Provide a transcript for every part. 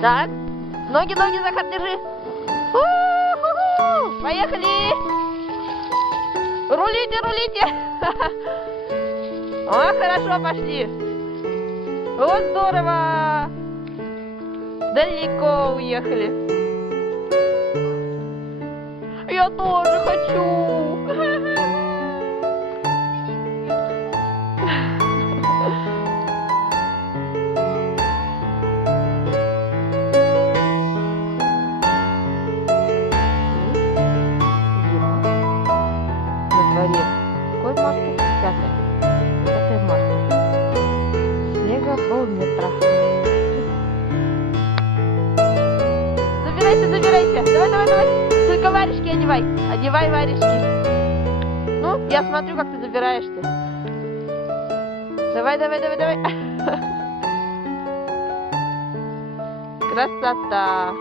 Так, ноги, Захар, держи. У-ху-ху! Поехали! Рулите! О, хорошо, пошли. Вот здорово! Далеко уехали. Я тоже хочу. Какой марта? 5 марта. Снега полметра. Забирайся. Давай. Только варежки одевай. Одевай варежки. Ну, я смотрю, как ты забираешься. Давай. Красота.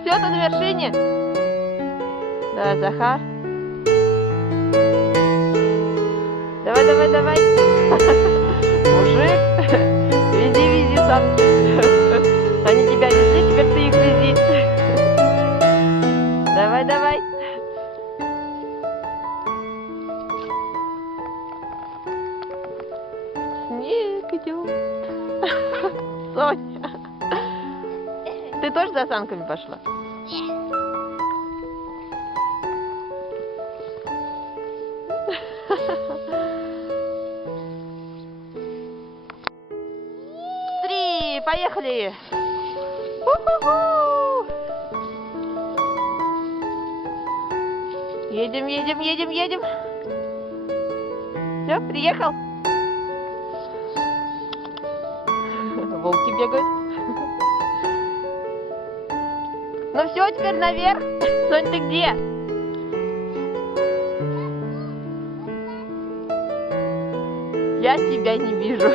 Все, ты на вершине. Давай, Захар. Давай. Мужик, вези санки. Они тебя везли, теперь ты их вези. Давай. Снег идет. Соня. Ты тоже за санками пошла? Поехали! У-ху-ху! Едем. Все, приехал? Волки бегают. Ну все, теперь наверх. Сонь, ты где? Я тебя не вижу.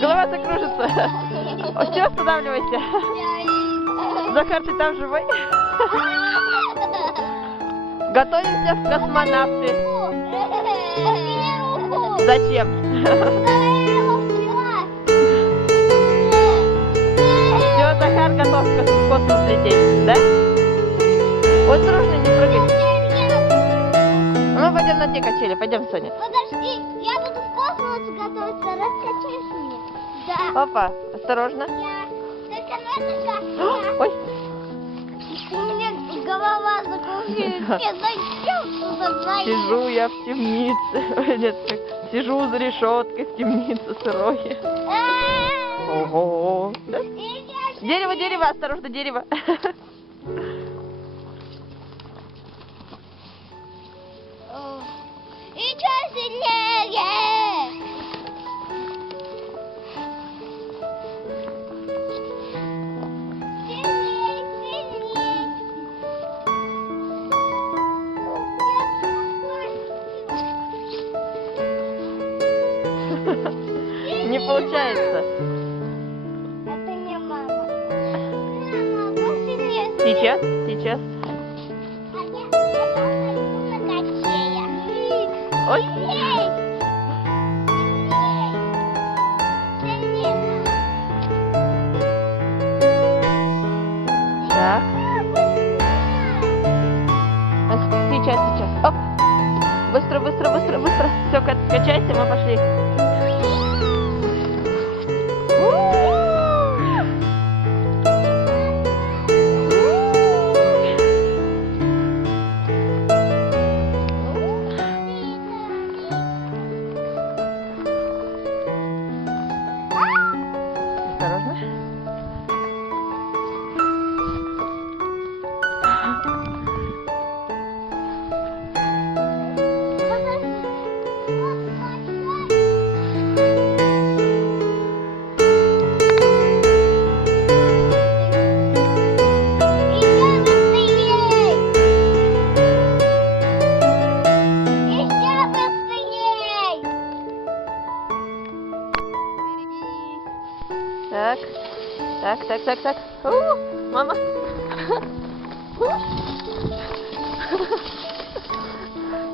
Голова закружится. Все, останавливайся. Захар, ты там живой? Готовимся в космонавты. Зачем? Все, Захар готов в космос лететь, да? Осторожно, не прыгай. Мы пойдем на те качели. Пойдем, Соня. Подожди, я буду в космос готовиться. Раскачаешь меня? Да. Опа, осторожно. Только надо. Ой. У меня голова закружилась. Зачем туда зайти? Сижу я в темнице. Нет, сижу за решеткой в темнице сырой. Ого. Да? Дерево, осторожно, дерево. Еще сильнее! Не получается. Это не мама. Мама, посильнее. Сейчас. А я пойду на качелях. Ой. Так. Сейчас. Оп. Быстро. Все, качайся, мы пошли. Так. Мама.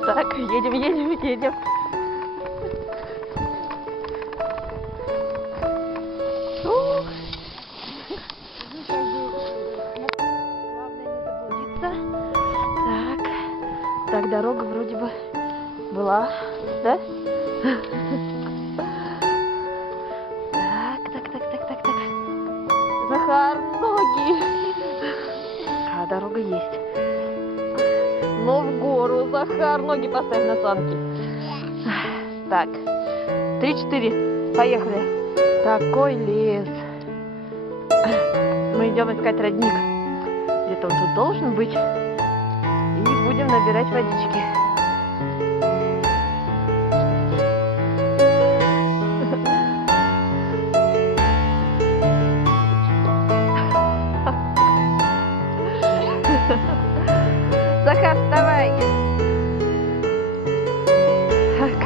Так, едем. Главное не заблудиться. Так, дорога вроде бы была, да? Так. Захар, ноги. А, дорога есть. Но в гору, Захар, ноги поставь на санки. Так, 3-4, поехали. Такой лес. Мы идем искать родник. Где-то он тут должен быть. И будем набирать водички. Захар, вставай! Так.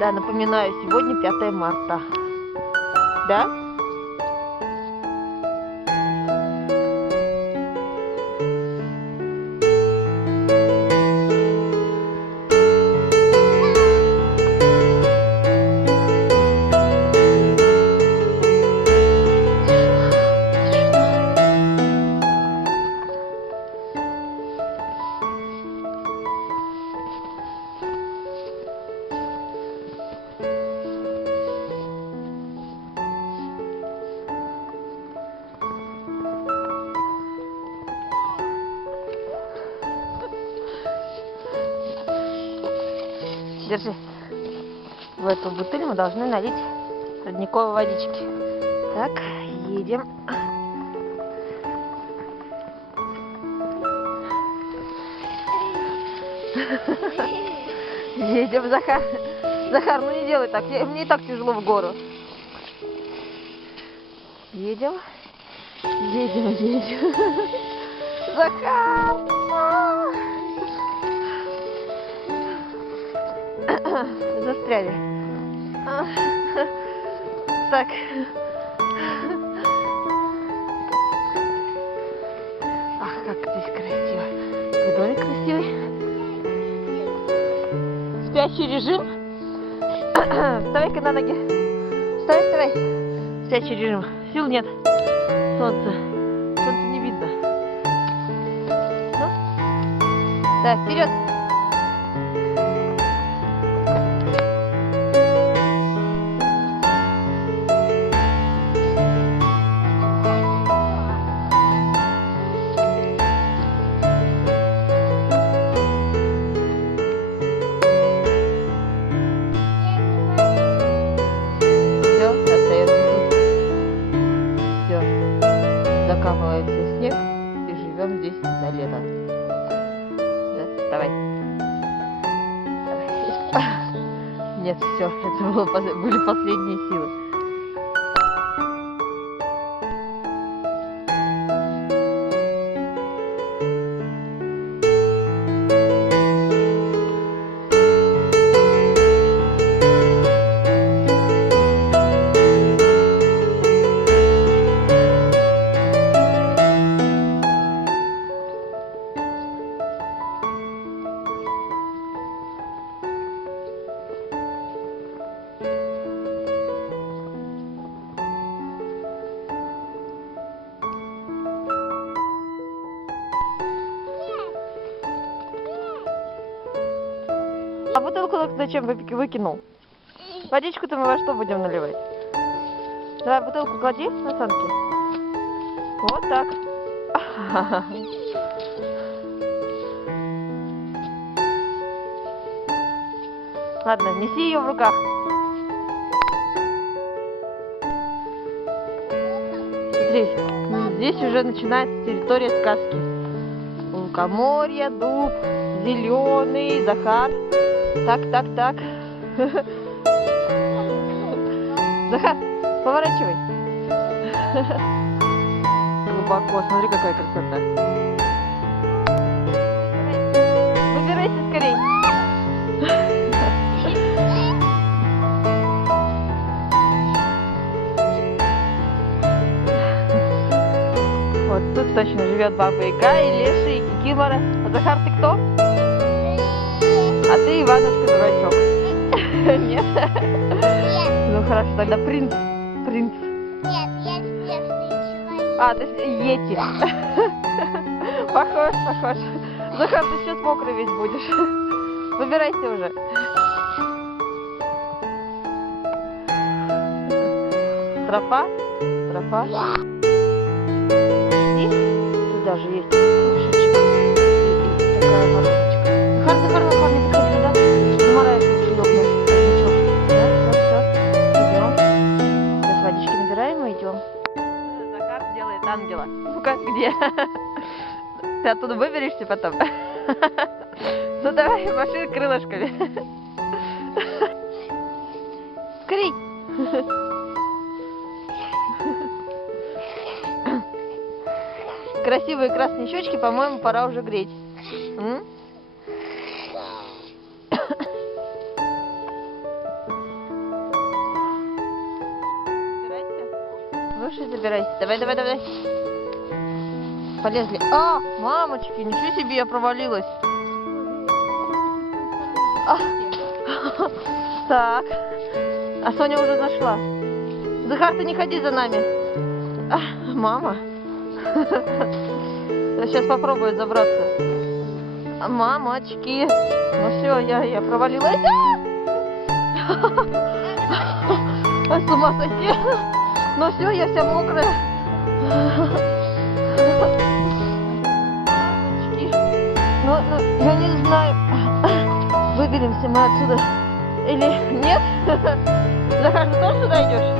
Да, напоминаю, сегодня 5 марта. Да? Держи. В эту бутыль мы должны налить родниковой водички. Так, едем. Едем, Захар. Захар, ну не делай так. Мне и так тяжело в гору. Едем. Захар! Застряли. Так. Ах, как здесь красиво. Какой домик красивый. Спящий режим. Вставай-ка на ноги. Вставай. Спящий режим. Сил нет. Солнце не видно. Ну? Так, вперед. Закапывается снег и живем здесь до лета. Да? Давай. Нет, все, это были последние силы. А бутылку зачем выкинул? Водичку-то мы во что будем наливать? Давай бутылку клади на санки. Вот так. Ладно, неси ее в руках. Смотри, здесь уже начинается территория сказки. Лукоморье, дуб, зеленый, Захар. Так. Захар, поворачивай. Глубоко, смотри, какая красота. Выбирайся скорей. Вот тут точно живет Баба Яга и Леша, и Кикимора. А Захар, ты кто? А ты Иванушка дурачок. Нет? Ну хорошо, тогда принц. Принц. Нет, я снежный человек. А, ты Йети. Похож. Захар, ты сейчас мокрый весь будешь. Выбирайся уже. Тропа. И тут даже есть крышечка. И такая вороночка. Захар, не подходи туда. Замораешь шлепнешь. Да, все. Идем. Сейчас водички набираем и идем. Захар делает ангела. Ну-ка, где? Ты оттуда выберешься потом? Ну давай, маши крылышками. Скорей. Красивые красные щечки, по-моему, пора уже греть. Забирайся. Выше забирайся. Давай. Полезли. А, мамочки, ничего себе, я провалилась. Так. А Соня уже зашла. Захар, ты не ходи за нами. Мама. Я сейчас попробую забраться. Мамочки. Ну все, я провалилась. С ума сойти. Ну все, я вся мокрая. Мамочки. Ну, я не знаю. Выберемся мы отсюда. Или нет? Захар, ты тоже сюда идешь?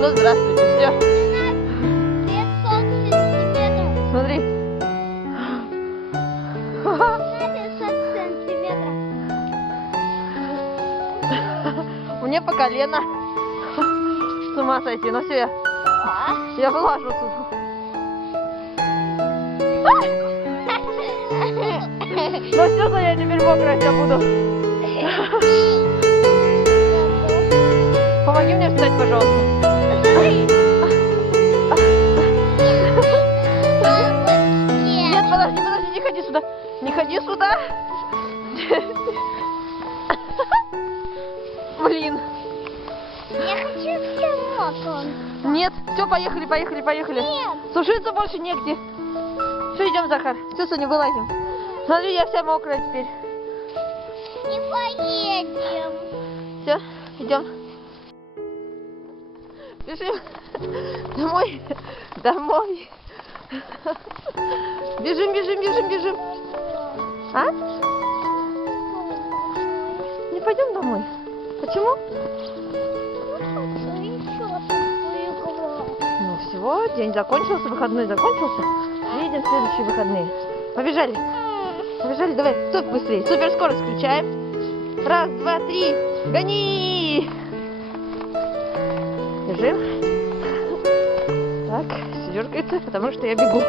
Ну, здравствуйте, все. 500 сантиметров. Смотри. 500 сантиметров. Мне по колено. С ума сойти. Ну все, я вылажу тут. Ну все, я теперь мокрая вся буду. Помоги мне встать, пожалуйста. Нет, подожди, не ходи сюда. Не ходи сюда. Блин. Я хочу все мокрым. Нет, все, поехали. Нет. Сушиться больше негде. Все, идем, Захар. Все, Соня, вылазим. Смотри, я вся мокрая теперь. Не поедем. Все, идем. Бежим. Домой. Бежим. А? Не пойдем домой? Почему? Ну всего, день закончился, выходной закончился. Едем в следующие выходные. Побежали, давай, стоп быстрее. Суперскорость включаем. 1, 2, 3, гони! Бежим. Так, все дергается, потому что я бегу.